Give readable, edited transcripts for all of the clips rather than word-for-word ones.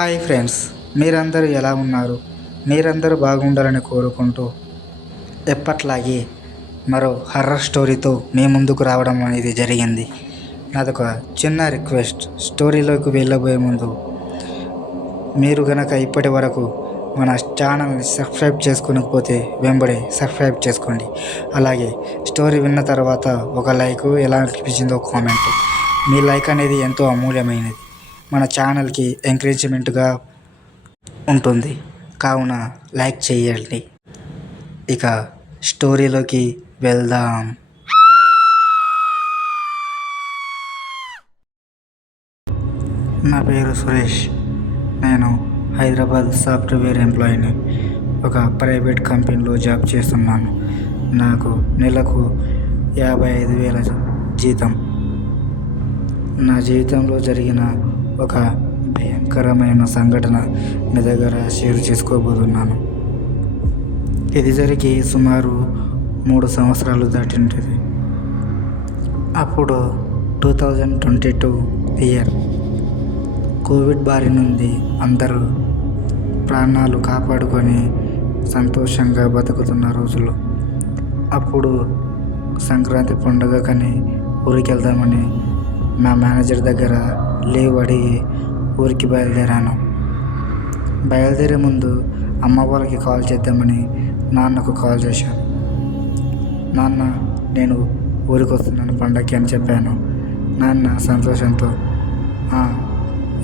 Hi friends, మీరందరూ ఎలా ఉన్నారు? మీరందరూ బాగుండాలని కోరుకుంటూ ఎప్పట్లాగే మరో హర్రర్ స్టోరీతో మీ ముందుకు రావడం అనేది జరిగింది. నాదొక చిన్న రిక్వెస్ట్. స్టోరీలోకి వెళ్ళబోయే ముందు మీరు గనక ఇప్పటి వరకు మన ఛానల్ని సబ్స్క్రైబ్ చేసుకోకపోతే వెంబడే సబ్స్క్రైబ్ చేసుకోండి. అలాగే స్టోరీ విన్న తర్వాత ఒక లైక్, ఎలా అనిపించిందో కామెంట్. మీ లైక్ అనేది ఎంతో అమూల్యమైనది, మన ఛానల్కి ఎంకరేజ్మెంట్గా ఉంటుంది. కావున లైక్ చేయండి. ఇక స్టోరీలోకి వెళ్దాం. నా పేరు సురేష్. నేను హైదరాబాద్ సాఫ్ట్వేర్ ఎంప్లాయీని. ఒక ప్రైవేట్ కంపెనీలో జాబ్ చేస్తున్నాను. నాకు నెలకు 55,000 జీతం. నా జీవితంలో జరిగిన ఒక భయంకరమైన సంఘటన మీ దగ్గర షేర్ చేసుకోబోతున్నాను. ఇది జరిగి సుమారు 3 సంవత్సరాలు దాటింటుంది. అప్పుడు 2022 ఇయర్. కోవిడ్ బారి నుండి అందరూ ప్రాణాలు కాపాడుకొని సంతోషంగా బతుకుతున్న రోజులు. అప్పుడు సంక్రాంతి పండుగకని ఊరికి వెళ్దామని మా మేనేజర్ దగ్గర లీవ్ అడిగి ఊరికి బయలుదేరాను. బయలుదేరే ముందు అమ్మ వాళ్ళకి కాల్ చేద్దామని నాన్నకు కాల్ చేశాను. నాన్న, నేను ఊరికి వస్తున్నాను పండగకి అని చెప్పాను. నాన్న సంతోషంతో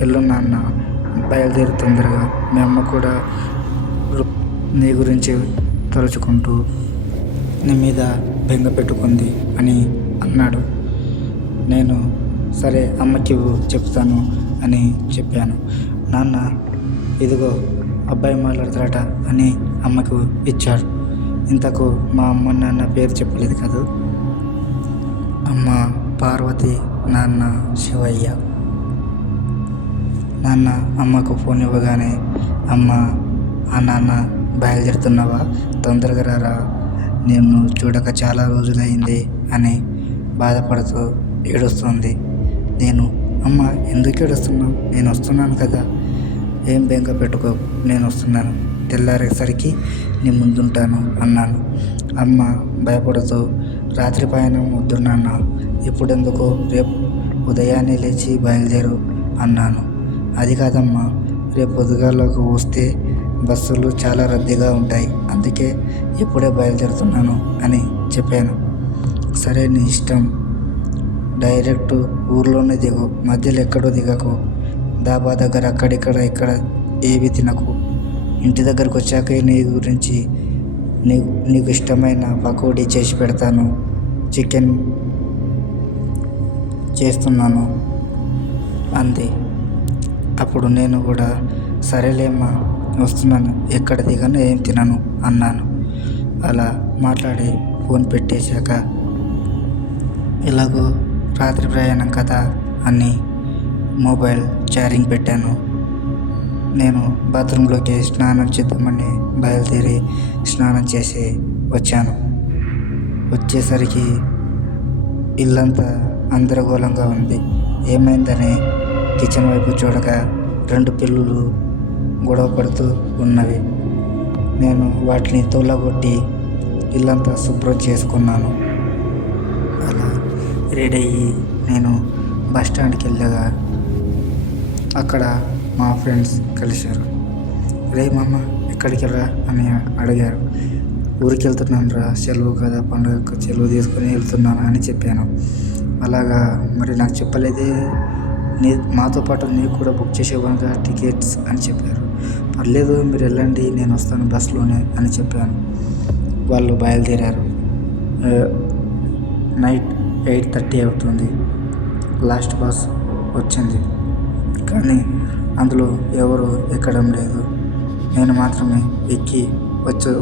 వెళ్ళు నాన్న, బయలుదేరి తొందరగా, మీ అమ్మ కూడా నీ గురించి తలుచుకుంటూ నీ మీద బెంగ పెట్టుకుంది అని అన్నాడు. నేను సరే అమ్మకి చెప్తాను అని చెప్పాను. నాన్న, ఇదిగో అబ్బాయి మాట్లాడతాడట అని అమ్మకు ఇచ్చాడు. ఇంతకు మా అమ్మ నాన్న పేరు చెప్పలేదు కదా. అమ్మ పార్వతి, నాన్న శివయ్య. నాన్న అమ్మకు ఫోన్ ఇవ్వగానే, అమ్మ, నాన్న బయలుదేరుతున్నావా? తొందరగా రారా, నేను చూడక చాలా రోజులైంది అని బాధపడుతూ ఏడుస్తుంది. నేను, అమ్మ ఎందుకు ఏడుస్తున్నావు? నేను వస్తున్నాను కదా, ఏం బెంగ పెట్టుకో, నేను వస్తున్నాను, తెల్లారేసరికి నీ ముందుంటాను అన్నాను. అమ్మ భయపడుతూ, రాత్రి పయనం వద్దు నాన్న, ఇప్పుడెందుకు, రేపు ఉదయాన్నే లేచి బయలుదేరు అన్నాను. అది కాదమ్మా, రేపు పొద్దుగాలకు వస్తే బస్సులు చాలా రద్దీగా ఉంటాయి, అందుకే ఇప్పుడే బయలుదేరుతున్నాను అని చెప్పాను. సరే, నీ ఇష్టం, డైరెక్ట్ ఊర్లోనే దిగు, మధ్యలో ఎక్కడో దిగకు, డాబా దగ్గర అక్కడిక్కడ ఇక్కడ ఏవి తినకు. ఇంటి దగ్గరకు వచ్చాక నీ గురించి నీకు ఇష్టమైన పకోడీ చేసి పెడతాను, చికెన్ చేస్తున్నాను అంది. అప్పుడు నేను కూడా సరేలేమ్మా, వస్తున్నాను, ఎక్కడ దిగను, ఏం తినను అన్నాను. అలా మాట్లాడి ఫోన్ పెట్టేశాక, ఎలాగో రాత్రి ప్రయాణం కదా అని మొబైల్ ఛార్జింగ్ పెట్టాను. నేను బాత్రూంలోకి స్నానం చేద్దామని బయలుదేరి స్నానం చేసి వచ్చాను. వచ్చేసరికి ఇల్లంతా గందరగోళంగా ఉంది. ఏమైందని కిచెన్ వైపు చూడగా 2 పిల్లులు గొడవ పడుతూ ఉన్నవి. నేను వాటిని తోలగొట్టి ఇల్లంతా శుభ్రం చేసుకున్నాను. అలా రెడీ అయ్యి నేను బస్ స్టాండ్కి వెళ్ళగా అక్కడ మా ఫ్రెండ్స్ కలిశారు. రే మామ, ఎక్కడికి వెళ్ళరా అని అడిగారు. ఊరికి వెళ్తున్నాను రా, సెలవు కదా, పండుగకు సెలవు తీసుకొని వెళ్తున్నాను అని చెప్పాను. అలాగా, మరి నాకు చెప్పలేదే, మాతో పాటు నీకు కూడా బుక్ చేసేవాగా టికెట్స్ అని చెప్పారు. పర్లేదు, మీరు వెళ్ళండి, నేను వస్తాను బస్సులోనే అని చెప్పాను. వాళ్ళు బయలుదేరారు. నైట్ 8:30 అవుతుంది. లాస్ట్ బస్ వచ్చింది, కానీ అందులో ఎవరు ఎక్కడం లేదు. నేను మాత్రమే ఎక్కి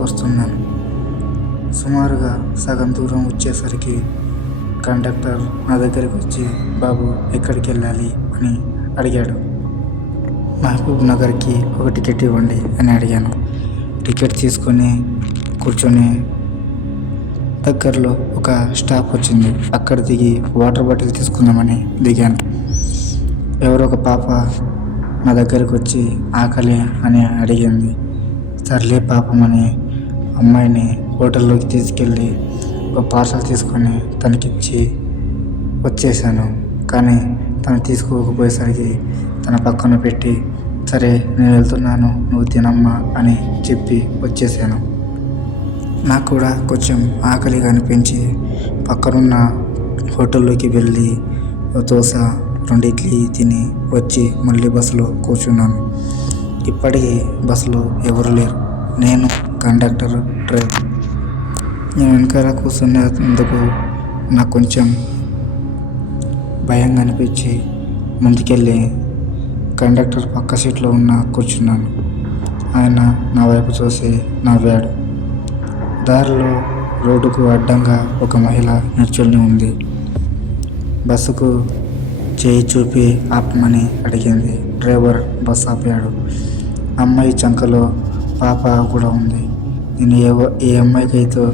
వస్తున్నాను. సుమారుగా సగం దూరం వచ్చేసరికి కండక్టర్ నా దగ్గరికి వచ్చి, బాబు ఎక్కడికి వెళ్ళాలి అని అడిగాడు. మహబూబ్ నగర్కి ఒక టికెట్ ఇవ్వండి అని అడిగాను. టికెట్ తీసుకొని కూర్చొని దగ్గరలో ఒక స్టాప్ వచ్చింది, అక్కడ దిగి వాటర్ బాటిల్ తీసుకుందామని దిగాను. ఎవరో ఒక పాప నా దగ్గరికి వచ్చి ఆకలి అని అడిగింది. సర్లే పాపమని అమ్మాయిని హోటల్లోకి తీసుకెళ్ళి ఒక పార్సల్ తీసుకొని తనకిచ్చి వచ్చేసాను. కానీ తను తీసుకోకపోయేసరికి తన పక్కన పెట్టి సరే నేను వెళ్తున్నాను నువ్వు తినమ్మా అని చెప్పి వచ్చేసాను. నాకు కూడా కొంచెం ఆకలిగా అనిపించి పక్కనున్న హోటల్లోకి వెళ్ళి ఓ దోశ 2 ఇడ్లీ తిని వచ్చి మళ్ళీ బస్సులో కూర్చున్నాను. ఇప్పటికీ బస్సులో ఎవరు లేరు. నేను, కండక్టర్, డ్రైవర్. నేను వెనకాల కూర్చునేందుకు నాకు కొంచెం భయంగా అనిపించి ముందుకెళ్ళి కండక్టర్ పక్క సీట్లో కూర్చున్నాను. ఆయన నా వైపు చూసి నవ్వాడు. దారిలో రోడ్డుకు అడ్డంగా ఒక మహిళ నిల్చొని ఉంది. బస్సుకు చేయి చూపి ఆపమని అడిగింది. డ్రైవర్ బస్సు ఆపాడు. అమ్మాయి చంకలో పాప కూడా ఉంది. నేను ఏ అమ్మాయికి అయితే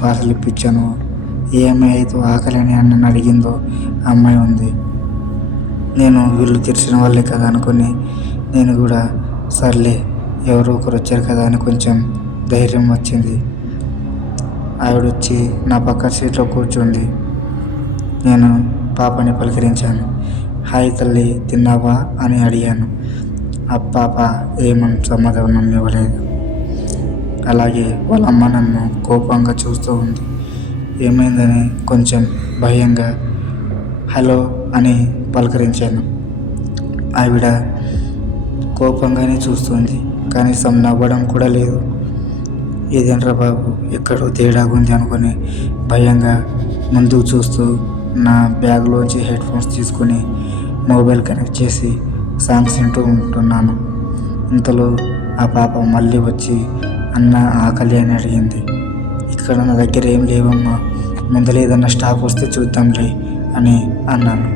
పార్సల్ ఇప్పించానో, ఏ అమ్మాయి అయితే ఆకలి అని నన్ను అడిగిందో ఆ అమ్మాయి ఉంది. నేను వీళ్ళు తెలిసిన వాళ్ళే కదా అనుకుని నేను కూడా సర్లే ఎవరో ఒకరు వచ్చారు కదా అని కొంచెం ధైర్యం వచ్చింది. ఆవిడ వచ్చి నా పక్క సీట్లో కూర్చుంది. నేను పాపని పలకరించాను. హాయ్ తల్లి, తిన్నావా అని అడిగాను. ఆ పాప ఏమని సమాధానం ఇవ్వలేదు. అలాగే వాళ్ళ అమ్మ నన్ను కోపంగా చూస్తూ ఉంది. ఏమైందని కొంచెం భయంగా హలో అని పలకరించాను. ఆవిడ కోపంగానే చూస్తుంది, కనీసం నవ్వడం కూడా లేదు. ఇదేంట్రా బాబు, ఎక్కడో తేడాగా ఉంది అనుకుని భయంగా ముందుకు చూస్తూ నా బ్యాగ్లోంచి హెడ్ ఫోన్స్ తీసుకొని మొబైల్ కనెక్ట్ చేసి సాంగ్స్ వింటూ ఉంటున్నాను. ఇంతలో ఆ పాప మళ్ళీ వచ్చి అన్న ఆకలి అని అడిగింది. ఇక్కడ నా దగ్గర ఏం లేవమ్మా, ముందర ఏదన్నా స్టాప్ వస్తే చూద్దాంలే అని అన్నాను.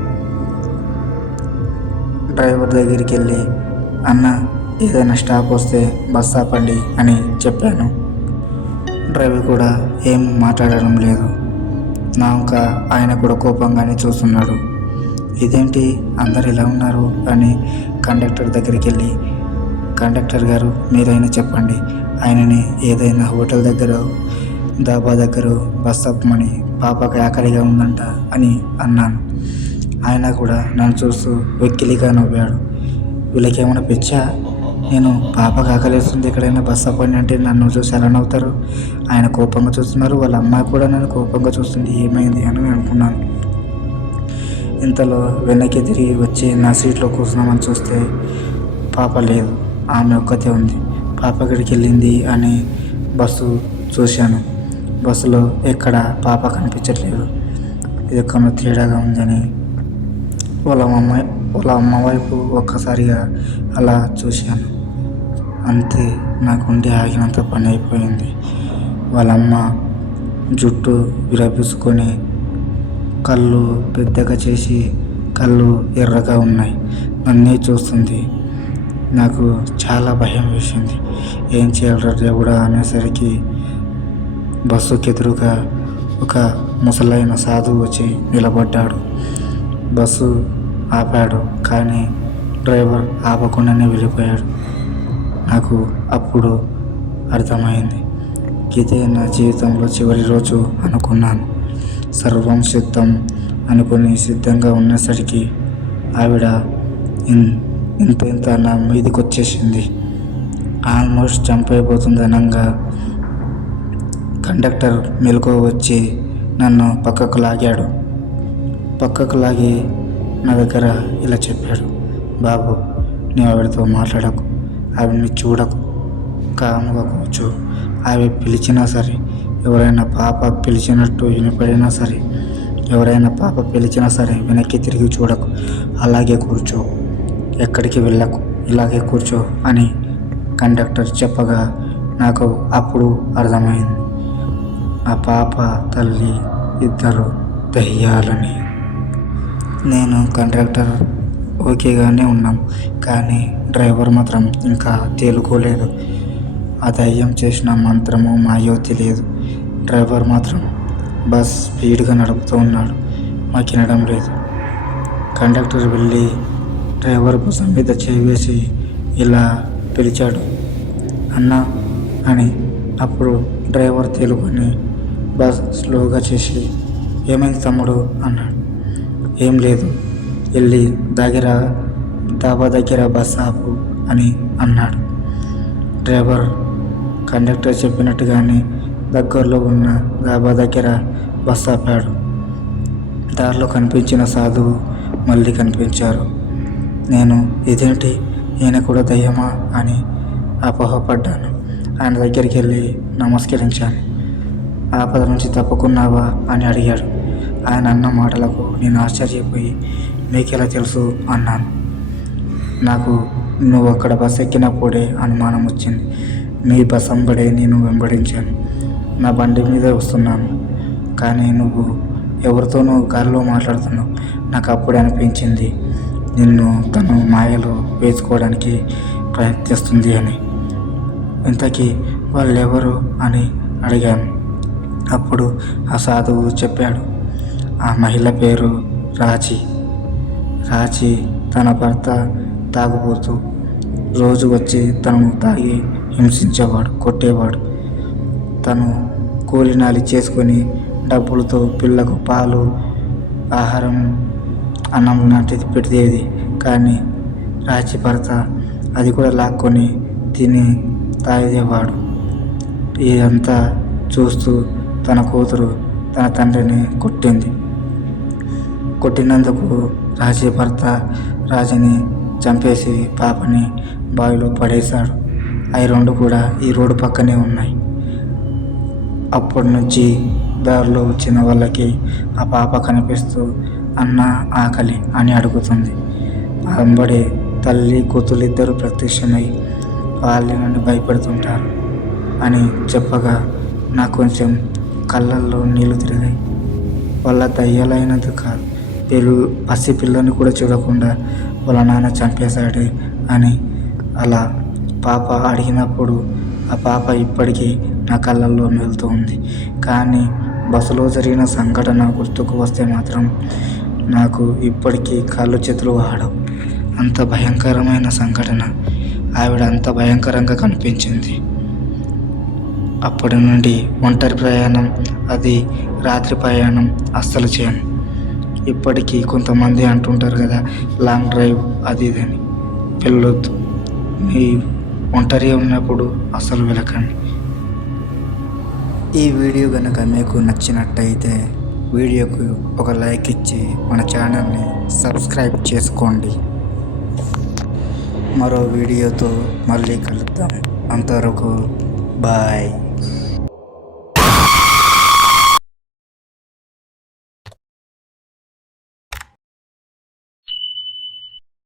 డ్రైవర్ దగ్గరికి వెళ్ళి అన్న ఏదైనా స్టాప్ వస్తే బస్ ఆపండి అని చెప్పాను. డ్రైవర్ కూడా ఏం మాట్లాడడం లేదు. నా ఇంకా ఆయన కూడా కోపంగానే చూస్తున్నాడు. ఇదేంటి అందరు ఇలా ఉన్నారు అని కండక్టర్ దగ్గరికి వెళ్ళి కండక్టర్ గారు మీరైనా చెప్పండి, ఆయనని ఏదైనా హోటల్ దగ్గర దాబా దగ్గర బస్ ఆపమని పాపకి ఆకలిగా ఉందంట అని అన్నాను. ఆయన కూడా నన్ను చూస్తూ వెక్కిలిగా నవ్వాడు. వీళ్ళకేమైనా పిచ్చా, నేను పాపకు ఆకలిస్తుంది ఎక్కడైనా బస్ ఆపండి అంటే నన్ను చూసి ఎలా నవ్వుతారు. ఆయన కోపంగా చూస్తున్నారు, వాళ్ళ అమ్మాయి కూడా నన్ను కోపంగా చూస్తుంది, ఏమైంది అని అనుకున్నాను. ఇంతలో వెనక్కి తిరిగి వచ్చి నా సీట్లో కూర్చున్నామని చూస్తే పాప లేదు, ఆమె ఒక్కతే ఉంది. పాప ఎక్కడికి వెళ్ళింది అని బస్సు చూశాను. బస్సులో ఎక్కడ పాప కనిపించట్లేదు. ఇది ఎక్కడో తేడాగా ఉందని వాళ్ళ అమ్మ వైపు ఒక్కసారిగా అలా చూశాను. అంతే, నా గుండె ఆగినంత పని అయిపోయింది. వాళ్ళ అమ్మ జుట్టు విరబూసుకొని కళ్ళు పెద్దగా చేసి కళ్ళు ఎర్రగా ఉన్నాయి, నన్నే చూస్తుంది. నాకు చాలా భయం వేసింది. ఏం చేయాలరా దేవుడా అనేసరికి బస్సుకి ఎదురుగా ఒక ముసలైన సాధువు వచ్చి నిలబడ్డాడు. బస్సు ఆపాడు, కానీ డ్రైవర్ ఆపకుండానే వెళ్ళిపోయాడు. నాకు అప్పుడు అర్థమైంది, ఇదే నా జీవితంలో చివరి రోజు అనుకున్నాను. సర్వం సిద్ధం అనుకుని సిద్ధంగా ఉన్నసరికి ఆవిడ ఇంత నా మీదకి వచ్చేసింది. ఆల్మోస్ట్ చంపైపోతుంది అనంగా కండక్టర్ మెలకువ వచ్చి నన్ను పక్కకు లాగాడు. పక్కకు లాగి నా దగ్గర ఇలా చెప్పాడు, బాబు నువ్వు ఆవిడతో మాట్లాడకు, ఆవిడని చూడకు, కాముగా కూర్చో. ఆవిడ పిలిచినా సరే, ఎవరైనా పాప పిలిచినట్టు వినపడినా సరే, ఎవరైనా పాప పిలిచినా సరే వెనక్కి తిరిగి చూడకు, అలాగే కూర్చో, ఎక్కడికి వెళ్ళకు, ఇలాగే కూర్చో అని కండక్టర్ చెప్పగా నాకు అప్పుడు అర్థమైంది, ఆ పాప తల్లి ఇద్దరు దయ్యాలని. నేను కండక్టర్ ఓకేగానే ఉన్నాం, కానీ డ్రైవర్ మాత్రం ఇంకా తేలుకోలేదు. ఆ దయ్యం చేసిన మంత్రము మాయో తెలియదు. డ్రైవర్ మాత్రం బస్ స్పీడ్గా నడుపుతూ ఉన్నాడు, మాకు వినడం లేదు. కండక్టర్ వెళ్ళి డ్రైవర్ భుజం మీద చేయి వేసి ఇలా పిలిచాడు, అన్నా అని. అప్పుడు డ్రైవర్ తేలుకొని బస్ స్లోగా చేసి, ఏమైంది తమ్ముడు అన్నాడు. ఏం లేదు, వెళ్ళి డాబా దగ్గర బస్ ఆపు అని అన్నాడు. డ్రైవర్ కండక్టర్ చెప్పినట్టుగానే దగ్గరలో ఉన్న డాబా దగ్గర బస్ ఆపాడు. దారిలో కనిపించిన సాధువు మళ్ళీ కనిపించారు. నేను ఇదేంటి, ఈయన కూడా దయ్యమా అని అపోహపడ్డాను. ఆయన దగ్గరికి వెళ్ళి నమస్కరించాను. ఆపద నుంచి తప్పుకున్నావా అని అడిగాడు. ఆయన అన్న మాటలకు నేను ఆశ్చర్యపోయి, మీకెలా తెలుసు అన్నాను. నాకు నువ్వు అక్కడ బస్ ఎక్కినప్పుడే అనుమానం వచ్చింది. మీ బస్ వెంబడే నేను వెంబడించాను. నా బండి మీద వస్తున్నాను, కానీ నువ్వు ఎవరితోనో గాలిలో మాట్లాడుతున్నావు. నాకు అప్పుడే అనిపించింది నిన్ను తను మాయలో వేసుకోవడానికి ప్రయత్నిస్తుంది అని. ఇంతకీ వాళ్ళెవరు అని అడిగాను. అప్పుడు ఆ సాధువు చెప్పాడు, ఆ మహిళ పేరు రాజీ. తన భర్త తాగుబోతూ రోజు వచ్చి తనను తాగి హింసించేవాడు, కొట్టేవాడు. తను కూలినాలి చేసుకొని డబ్బులతో పిల్లకు పాలు, ఆహారం, అన్నం లాంటిది పెట్టేది. కానీ రాజీ భర్త అది కూడా లాక్కొని తిని తాగేవాడు. ఇదంతా చూస్తూ తన కూతురు తన తండ్రిని కొట్టినందుకు రాజీ భర్త రాజుని చంపేసి పాపని బావిలో పడేశాడు. అవి రెండు కూడా ఈ రోడ్డు పక్కనే ఉన్నాయి. అప్పటి నుంచి దారిలో వచ్చిన వాళ్ళకి ఆ పాప కనిపిస్తూ అన్న ఆకలి అని అడుగుతుంది. వెంబడి తల్లి కూతురు ఇద్దరు ప్రత్యక్షమై వాళ్ళ నుండి భయపడుతుంటారు అని చెప్పగా నాకు కొంచెం కళ్ళల్లో నీళ్లు తిరిగాయి. వాళ్ళ దయ్యాలైనందు కాదు, పసి పిల్లని కూడా చూడకుండా వాళ్ళ నాన్న చంపేశాడే అని అలా పాప అడిగినప్పుడు ఆ పాప ఇప్పటికీ నా కళ్ళల్లో మెలుతూ ఉంది. కానీ బస్సులో జరిగిన సంఘటన గుర్తుకు వస్తే మాత్రం నాకు ఇప్పటికీ కాళ్ళు చేతులు ఆడవు. అంత భయంకరమైన సంఘటన. ఆవిడ అంత భయంకరంగా కనిపించింది. అప్పటి నుండి ఒంటరి ప్రయాణం, అది రాత్రి ప్రయాణం అస్సలు చేయను. ఇప్పటికీ కొంతమంది అంటుంటారు కదా, లాంగ్ డ్రైవ్ అది ఇదని. వెళ్ళొద్దు. మీ ఒంటరి ఉన్నప్పుడు అస్సలు వెళ్ళకండి. ఈ వీడియో కనుక మీకు నచ్చినట్టయితే వీడియోకు ఒక లైక్ ఇచ్చి మన ఛానల్ని సబ్స్క్రైబ్ చేసుకోండి. మరో వీడియోతో మళ్ళీ కలుద్దాం. అంతవరకు బాయ్.